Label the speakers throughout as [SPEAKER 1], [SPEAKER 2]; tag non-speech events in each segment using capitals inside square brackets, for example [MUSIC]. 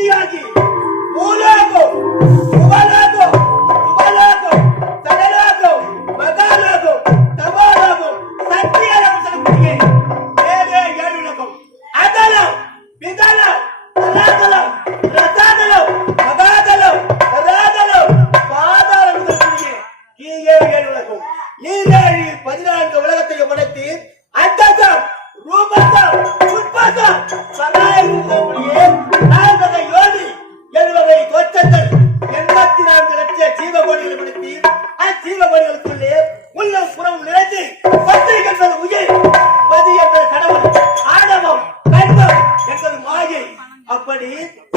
[SPEAKER 1] ಮುಕ್ತಿಯಾಗಿ ஆகி அப்படி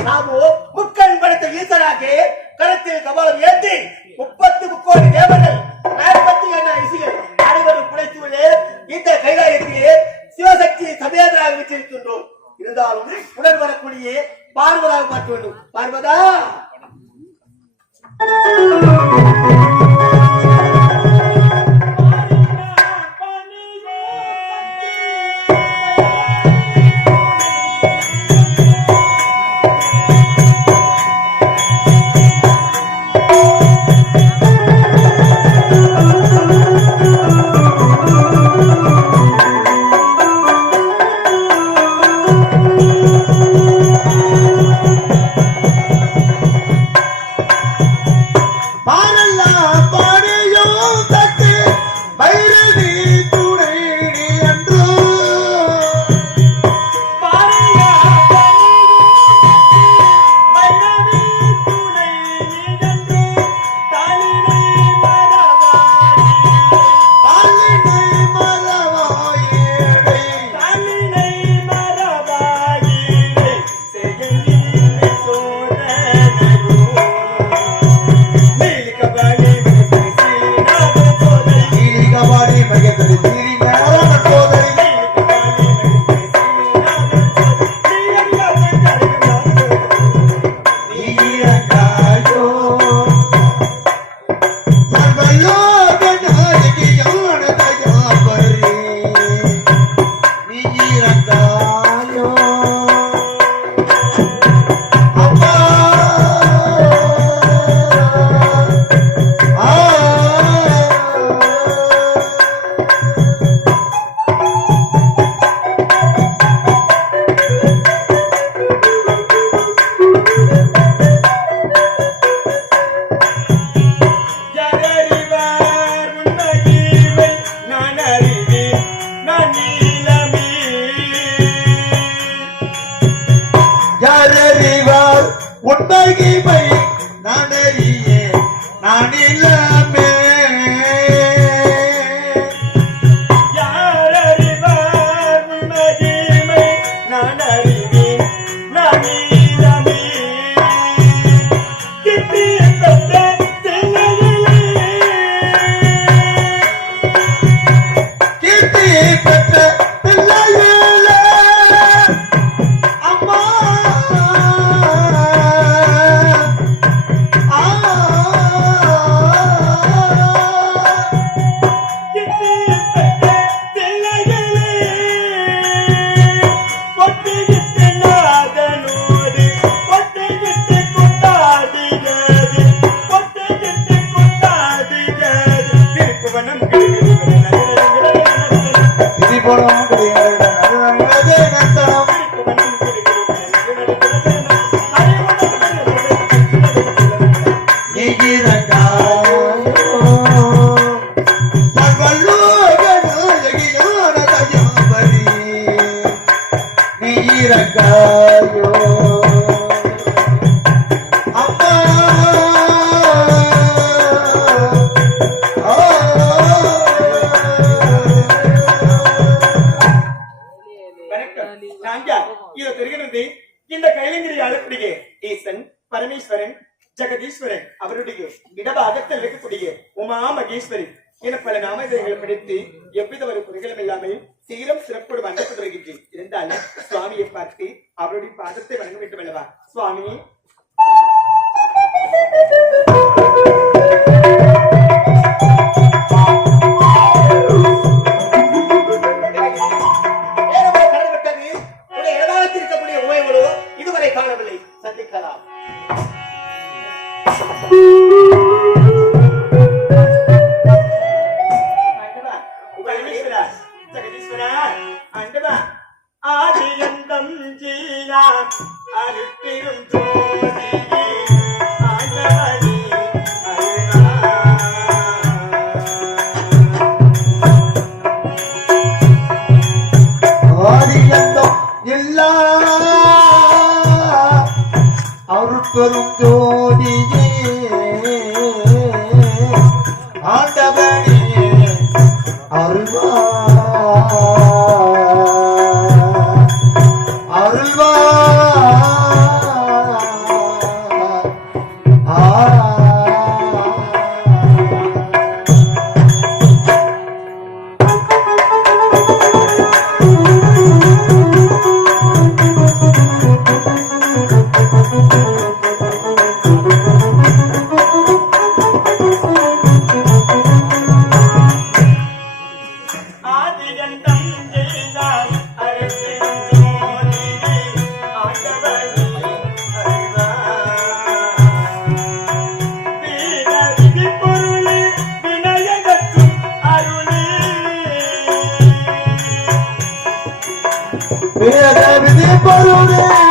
[SPEAKER 1] நாமோ முக்கண் படைத்த ஈசனாகி கருத்தில் கபாலம் ஏந்தி முப்பத்து முக்கோடி தேவர்கள் நாற்பத்தி எண்ணா இசைகள் அனைவரும் குடைத்துள்ளே இந்த கைலாயத்திலே சிவசக்தி சமேதராக வச்சிருக்கின்றோம் இருந்தாலும் உடன் வரக்கூடிய பார்வதாக மாற்ற வேண்டும். பார்வதா!
[SPEAKER 2] பார்த்து அவருடைய பாதத்தை வணங்க வேண்டும் அருட்பெரும் ஜோதியே
[SPEAKER 3] করুণা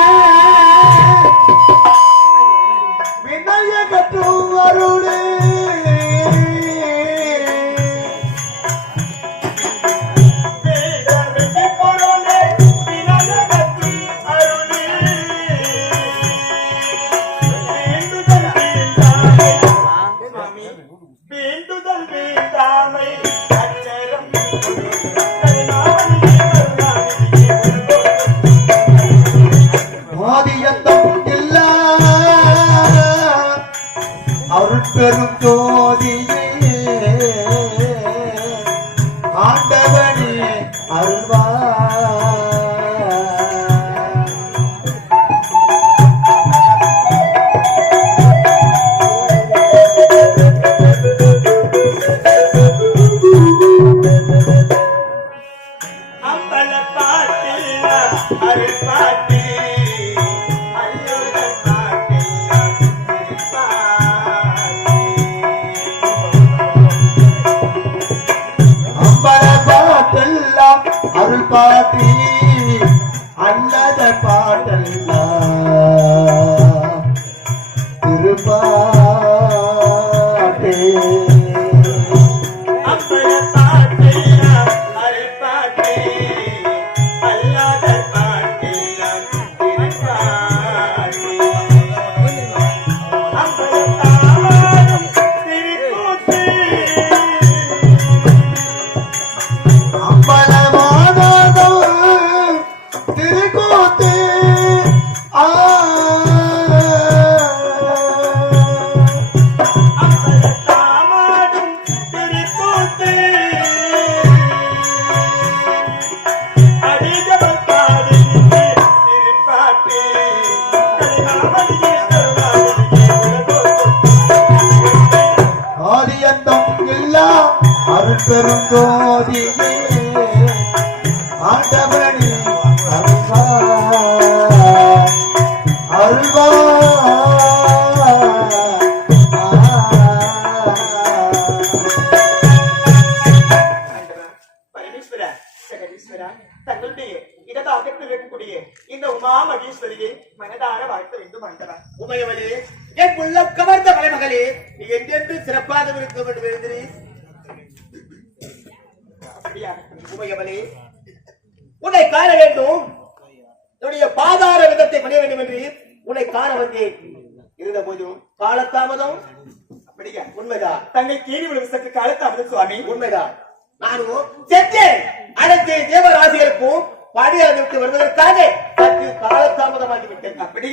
[SPEAKER 2] Senhor.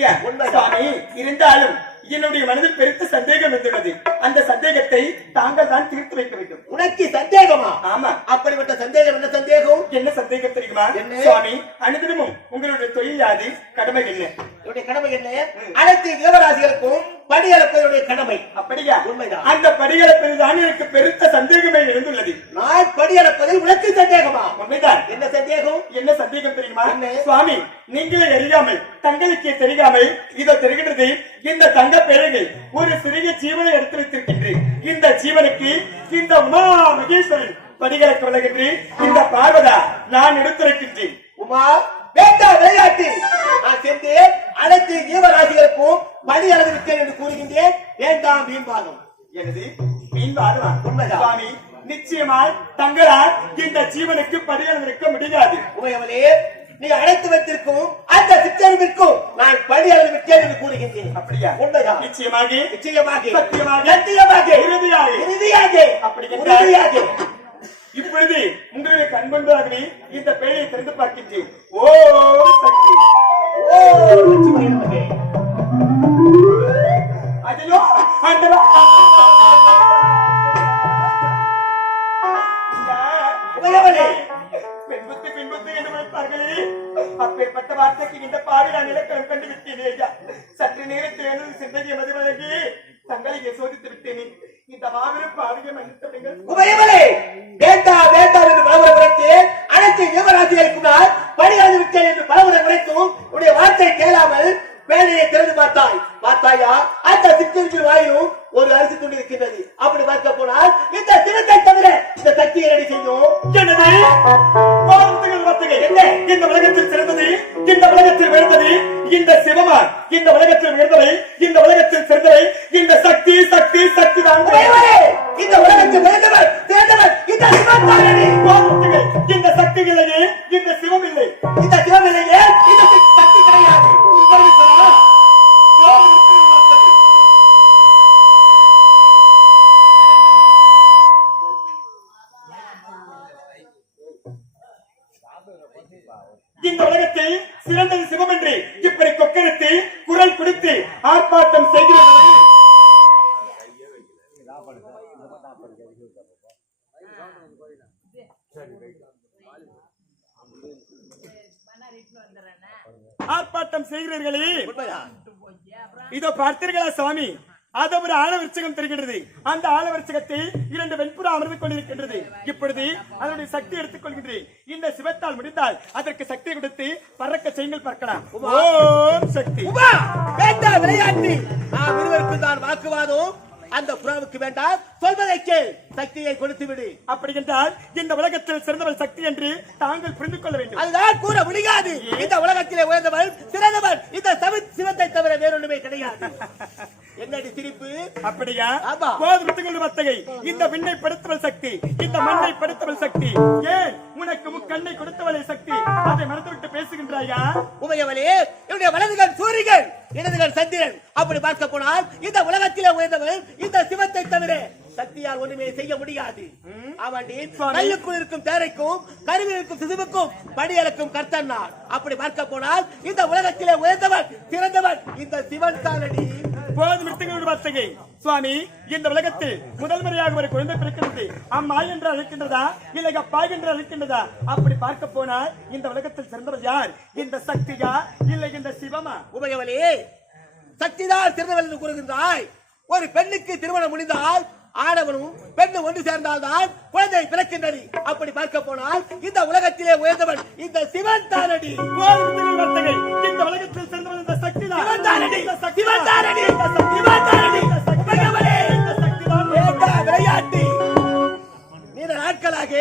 [SPEAKER 3] உண்மைதான்.
[SPEAKER 2] சுவாமி இருந்தாலும் என்னுடைய மனதில் பெருத்த சந்தேகம் வந்துள்ளது அந்த சந்தேகத்தை தாங்கள் தான் தீர்த்து வைக்க வேண்டும்.
[SPEAKER 1] உனக்கு சந்தேகமா?
[SPEAKER 2] ஆமா.
[SPEAKER 1] அப்படிப்பட்ட சந்தேகம் என்ன சந்தேகம்?
[SPEAKER 2] என்ன சந்தேகம் தெரியுமா?
[SPEAKER 1] என்ன?
[SPEAKER 2] சுவாமி அனுதினமும் உங்களுடைய தொழில் யாது கடமை என்ன?
[SPEAKER 1] என்னுடைய கடமை என்ன? அனைத்து கடமை.
[SPEAKER 2] அப்படியா?
[SPEAKER 1] உண்மைதான்.
[SPEAKER 2] அந்த படிகளப்பதுதான் எனக்கு பெருத்த சந்தேகமே எழுந்துள்ளது.
[SPEAKER 1] நான் படியளப்பதில் உனக்கு சந்தேகமா?
[SPEAKER 2] உண்மைதான்.
[SPEAKER 1] என்ன சந்தேகம்?
[SPEAKER 2] என்ன சந்தேகம் தெரியுமா? சுவாமி நீங்களே அறியாமல் தங்களுக்கு தெரியாமல் இதோ தெரிகின்றது. இந்த தங்க ஒரு சிறிய ஜீவனை எடுத்து வைத்திருக்கின்றேன் இந்த ஜீவனுக்கு இந்த உமா மகேஸ்வரன் படிகளுக்கு விலகின்றேன் இந்த பார்வதா நான் எடுத்திருக்கின்றேன்.
[SPEAKER 1] உமா வேண்டாம் விளையாட்டு நான் சென்று அனைத்து ஜீவராசிகளுக்கும் படி அளவு விட்டேன் என்று கூறுகின்றேன். வேண்டாம் வீண்பாகம்.
[SPEAKER 2] எனது மீன் வாடுவா
[SPEAKER 1] உண்மைதான்.
[SPEAKER 2] சுவாமி நிச்சயமாய் தங்களால் இந்த ஜீவனுக்கு படிகள் இருக்க முடியாது.
[SPEAKER 1] உமையவனே நீ அழைத்து வைத்திருக்கும் அந்த சிற்றறிவிற்கும் நான் படி அளவு விட்டேன் என்று கூறுகின்றேன்.
[SPEAKER 2] அப்படியா?
[SPEAKER 1] உண்மைதான்
[SPEAKER 2] நிச்சயமாக.
[SPEAKER 1] நிச்சயமாக.
[SPEAKER 2] சத்தியமாக.
[SPEAKER 1] சத்தியமாக.
[SPEAKER 2] இறுதியாக.
[SPEAKER 1] இறுதியாக.
[SPEAKER 2] அப்படி
[SPEAKER 1] உறுதியாக.
[SPEAKER 2] இப்பொழுது உங்களுடைய கண்கொண்டாகவே இந்த பெயரை திறந்து பார்க்கின்றேன். ஓ சக்தி.
[SPEAKER 1] லட்சுமி
[SPEAKER 2] ஆண்டவா. பின்புத்து பின்புத்து என்று வைப்பார்களே அப்பேற்பட்ட வார்த்தைக்கு இந்த பாடி நான் இலக்கணம் கண்டு விட்டேனே சற்று நேரத்தில் எனது மது வழங்கி தங்களை சோதித்து விட்டேனே. இந்த மாபெரும் பாடியை மன்னித்தவர்கள்
[SPEAKER 1] இந்த
[SPEAKER 2] உலகத்தில் சிறந்தது சிவம் என்று இப்படி கொக்கரித்து குரல் கொடுத்து ஆர்ப்பாட்டம் செய்கிறது. ஆர்ப்பாட்டம் செய்கிறீர்களே. இதோ பார்த்தீர்களா சுவாமி? அது ஒரு ஆலவிருச்சகம் தெரிகின்றது. அந்த ஆலவிருச்சகத்தை இரண்டு வெண்புறா அமர்ந்து கொண்டிருக்கின்றது. இப்பொழுது அதனுடைய சக்தி எடுத்துக் கொள்கின்றேன். இந்த சிவத்தால் முடிந்தால் அதற்கு சக்தி கொடுத்து பறக்க செய்யுங்கள் பார்க்கலாம். ஓம் சக்தி.
[SPEAKER 1] விளையாட்டு. நாம் இருவருக்கும் தான் வாக்குவாதம். அந்த புறாவுக்கு வேண்டாம். சொல்வதை கேள். சக்தியை கொடுத்து விடு
[SPEAKER 2] அப்படி என்றால் இந்த உலகத்தில் சிறந்தவள் சக்தி என்று தாங்கள் புரிந்து கொள்ள வேண்டும்.
[SPEAKER 1] அதுதான் கூற முடியாது. இந்த உலகத்திலே உயர்ந்தவள் சிறந்தவள். இந்த சவி சிவத்தை தவிர வேறொன்றுமே கிடையாது. [LAUGHS] சிரிப்பு?
[SPEAKER 2] அப்படியா. போதும் வர்த்தகை. இந்த விண்ணை படுத்தவள் சக்தி இந்த மண்ணை படுத்தவள் சக்தி. ஏன் உனக்கு முக்கண்ணை கொடுத்தவளை சக்தி? அதை மறந்துவிட்டு பேசுகின்றாயா?
[SPEAKER 1] உமையவளே என்னுடைய வலதுகள் சூரியன் இடதுகள் சந்திரன். அப்படி பார்க்க போனால் இந்த உலகத்திலே உயர்ந்தவள் இந்த சிவத்தை தவிர சக்தியால் ஒண்ணுமே செய்ய முடியாது.
[SPEAKER 2] சுவாமி.
[SPEAKER 1] கல்லுக்குள் இருக்கும் தேரைக்கும் கருவில் இருக்கும் சிசுவுக்கும் படியளக்கும் கர்த்தன் அப்படி பார்க்க போனால் இந்த உலகத்திலே உயர்ந்தவன் சிறந்தவன் இந்த சிவன் தானடி.
[SPEAKER 2] போதும் விட்டுங்களோட வார்த்தைகை. சுவாமி இந்த உலகத்தில் முதல் முறையாக ஒரு குழந்தை பிறக்கிறது. அம்மா என்று அழைக்கின்றதா? இல்லை அப்பா என்று அழைக்கின்றதா? அப்படி பார்க்க போனால் இந்த உலகத்தில் சிறந்தவர் யார்? இந்த சக்தியா? இல்லை இந்த சிவமா?
[SPEAKER 1] உமையவளே சக்திதான் சிறந்தவள் என்று கூறுகின்றாய். ஒரு பெண்ணுக்கு திருமணம் முடிந்தால் ஆடவனும் பெண்ணும் ஒன்று சேர்ந்தால்தான் குழந்தை பிறக்கின்றது. அப்படி பார்க்க போனால் இந்த உலகத்திலே உயர்ந்தவன் இந்த சிவன் தானடி.
[SPEAKER 2] இந்த உலகத்தில் சிறந்தவர்
[SPEAKER 1] விளையாட்டு? நீண்ட நாட்களாக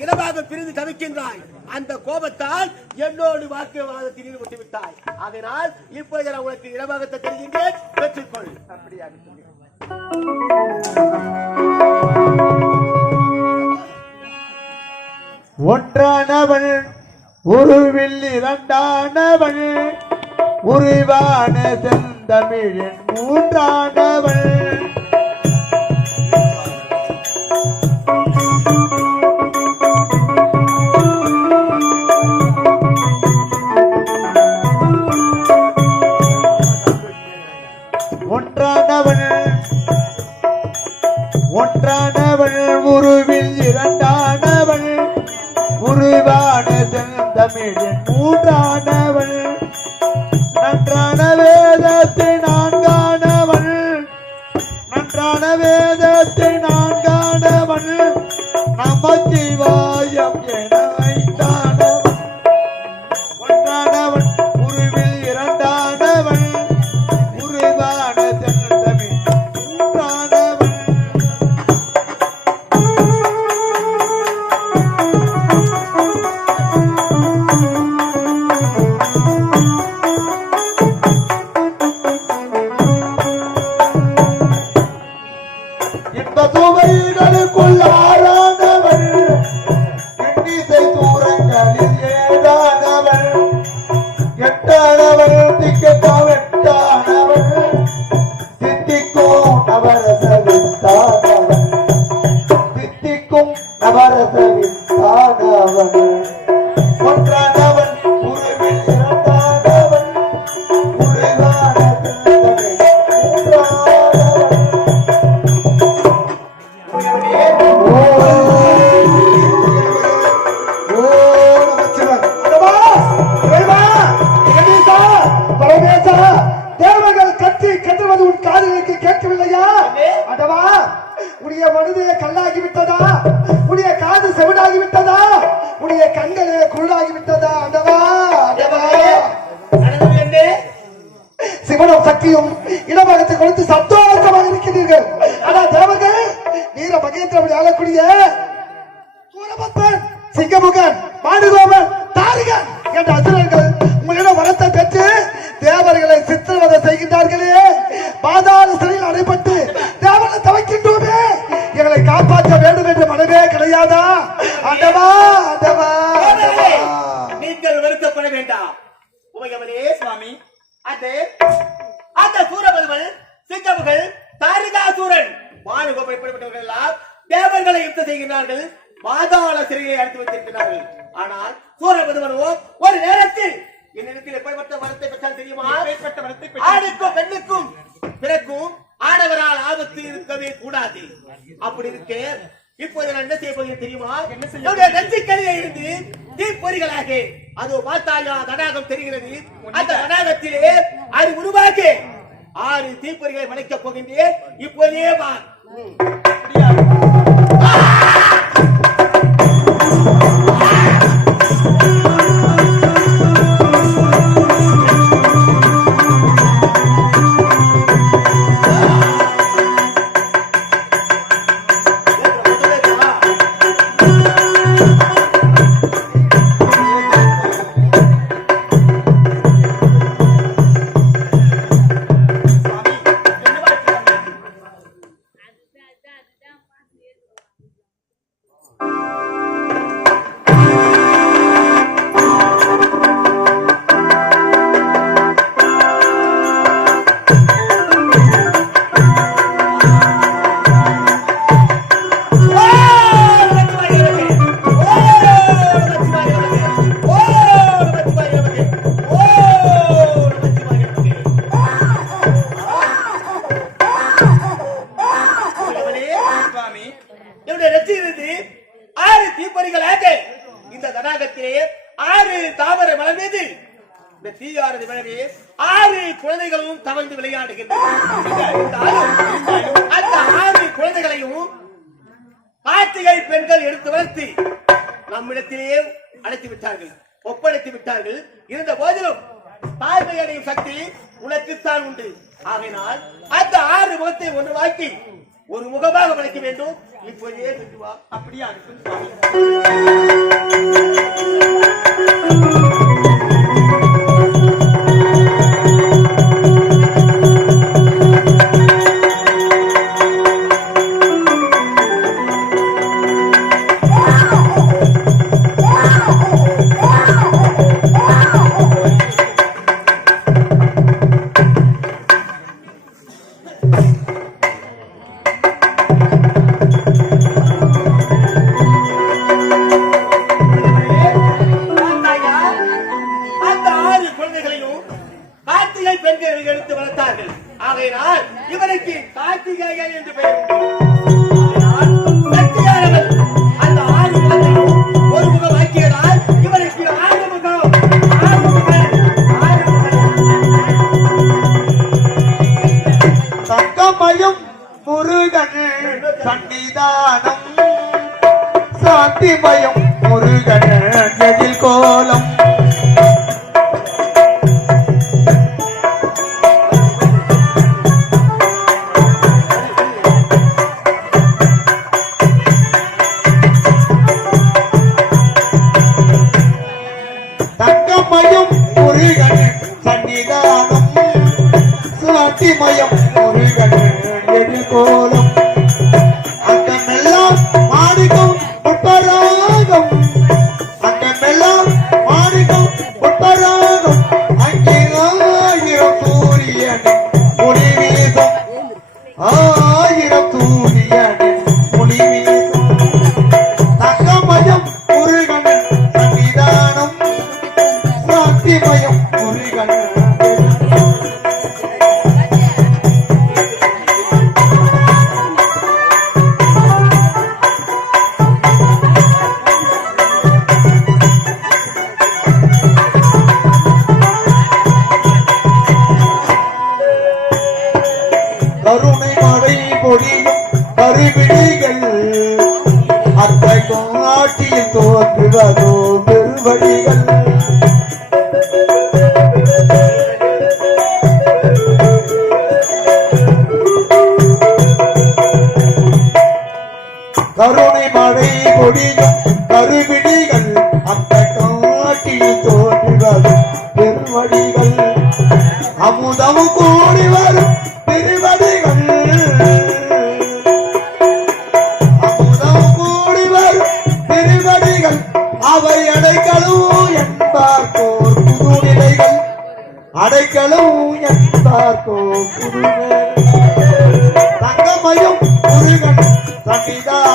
[SPEAKER 1] இனமாக பிரிந்து தவிக்கின்றாய். அந்த கோபத்தால் என்னோடு வாக்குவாதத்தில் ஈடுபட்டு விட்டாய். அதனால் இப்போது நான் உனக்கு இடமாகத்தை தெரிகின்றேன். பெற்றுக்கொள்.
[SPEAKER 3] உருவான செந்தமிழின் மூன்றாண்டவள் ஒன்றானவள் ஒன்றானவள் உருவில் இரண்டானவள். உருவான செந்தமிழின் மூன்றானவள். வேதத்தை நான் காணவன். நமச்சிவாயம்
[SPEAKER 1] சுவாமி. அது அந்த சூரபருவன் சிங்கமுகள் தாரிகாசூரன். வானுகோபம் இப்படிப்பட்டவர்கள் எல்லாம் தேவர்களை யுத்தம் செய்கிறார்கள் பாதாள சிறையை அடுத்து வைத்திருக்கிறார்கள். ஆனால் சூரபதுமனோ ஒரு நேரத்தில் என்னிடத்தில் எப்படிப்பட்ட வரத்தை பெற்றால் தெரியுமா?
[SPEAKER 2] எப்படிப்பட்ட வரத்தை
[SPEAKER 1] ஆணுக்கும் பெண்ணுக்கும் பிறக்கும் ஆடவரால் ஆபத்து இருக்கவே கூடாது. அப்படி இருக்கேன் இப்போது நான் என்ன செய்ய போகிறேன் தெரியுமா? என்னுடைய நச்சுக்கலையை இருந்து தீப்பொறிகளாக அது பார்த்தாயா தடாகம் தெரிகிறது. அந்த தடாகத்திலே அது உருவாக. ஆறு தீப்பொறிகளை மலைக்கப் போகின்றேன். இப்போதே வா
[SPEAKER 2] அப்படியா?
[SPEAKER 1] ஞானம்
[SPEAKER 3] சாந்தி பயம் முருகன் எதில் கோலம். தங்கமயம் முருகன் ஓடிவரும் பெருவடிகள் அமுதம் கூடி வரும் திருவடிகள். அமுதம் கூடி வரும் திருவடிகள். அவை அடைகளும் என்பார்கோர் தங்கமயம் முருகன்
[SPEAKER 1] சன்னிதான்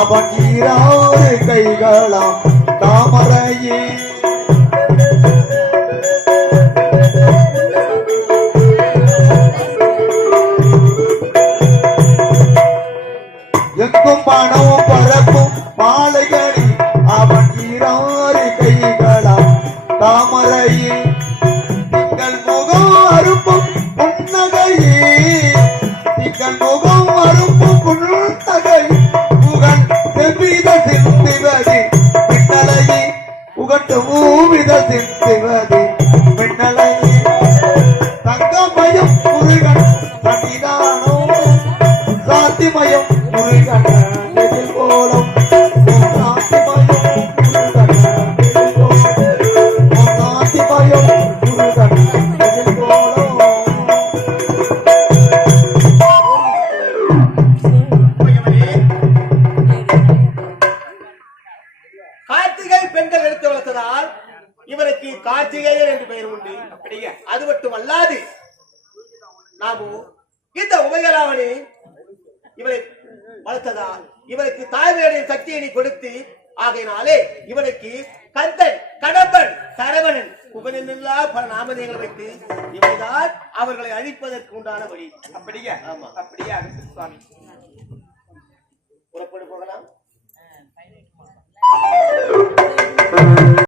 [SPEAKER 1] aqui